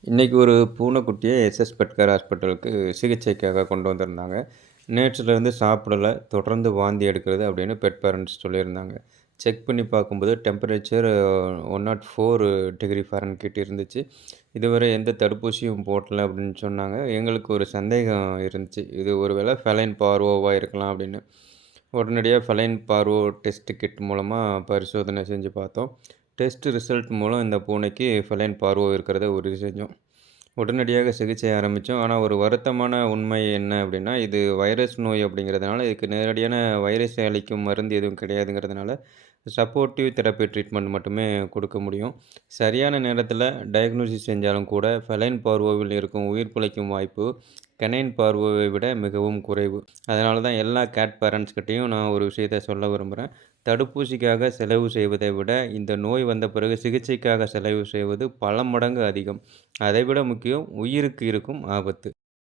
இன்னைக்கு ஒரு பூனைக்குட்டிய SS pet care ஹாஸ்பிட்டலுக்கு சிகிச்சைக்காக கொண்டு வந்திருந்தாங்க. நேற்றிலிருந்து சாப்பிடல, தொடர்ந்து வாந்தி எடுக்கிறது அப்படின்னு பெட் பேரண்ட்ஸ் சொல்லியிருந்தாங்க. செக் பண்ணி பார்க்கும்போது டெம்பரேச்சர் 104 டிகிரி ஃபாரன்ஹீட் இருந்துச்சு. இதுவரை எந்த தடுப்பூசியும் போடல அப்படின்னு சொன்னாங்க. எங்களுக்கு ஒரு சந்தேகம் இருந்துச்சு. இது ஒருவேளை ஃபெலைன் பார்வோவா இருக்கலாம் அப்படின்னு. உடனடியா ஃபெலைன் பார்வோ டெஸ்ட் கிட் மூலமா பரிசோதனை செஞ்சு பார்த்தோம். டெஸ்ட் ரிசல்ட் மூலம் இந்த பூனைக்கு ஃபெலைன் பார்வோ இருக்கிறத உறுதி செஞ்சோம். உடனடியாக சிகிச்சை ஆரம்பிச்சோம். ஆனா, ஒரு வருத்தமான உண்மை என்ன அப்டின்னா, இது வைரஸ் நோய் அப்படிங்கிறதுனால, இதுக்கு நேரடியான வைரஸை அழிக்கும் மருந்து எதுவும் கிடையாதுங்கிறதுனால, சப்போர்ட்டிவ் தெரப்பி ட்ரீட்மெண்ட் மட்டுமே குடுக்க முடியும். சரியான நேரத்தில டயக்னோசிஸ் செஞ்சாலும் கூட, ஃபெலைன் பார்வோவில் இருக்கும் உயிர் பிழைக்கும் வாய்ப்பு, கனைன் பார்வோவை விட மிகவும் குறைவு. அதனால தான் எல்லா கேட் பேரண்ட்ஸ் கிட்டயும் நான் ஒரு விஷயத்த சொல்ல விரும்புறேன். தடுப்பூசிக்காக செலவு செய்வதை விட, இந்த நோய் வந்த பிறகு சிகிச்சைக்காக செலவு செய்வது பல மடங்கு அதிகம். அதைவிட முக்கியம் உயிருக்கு இருக்கும் ஆபத்து.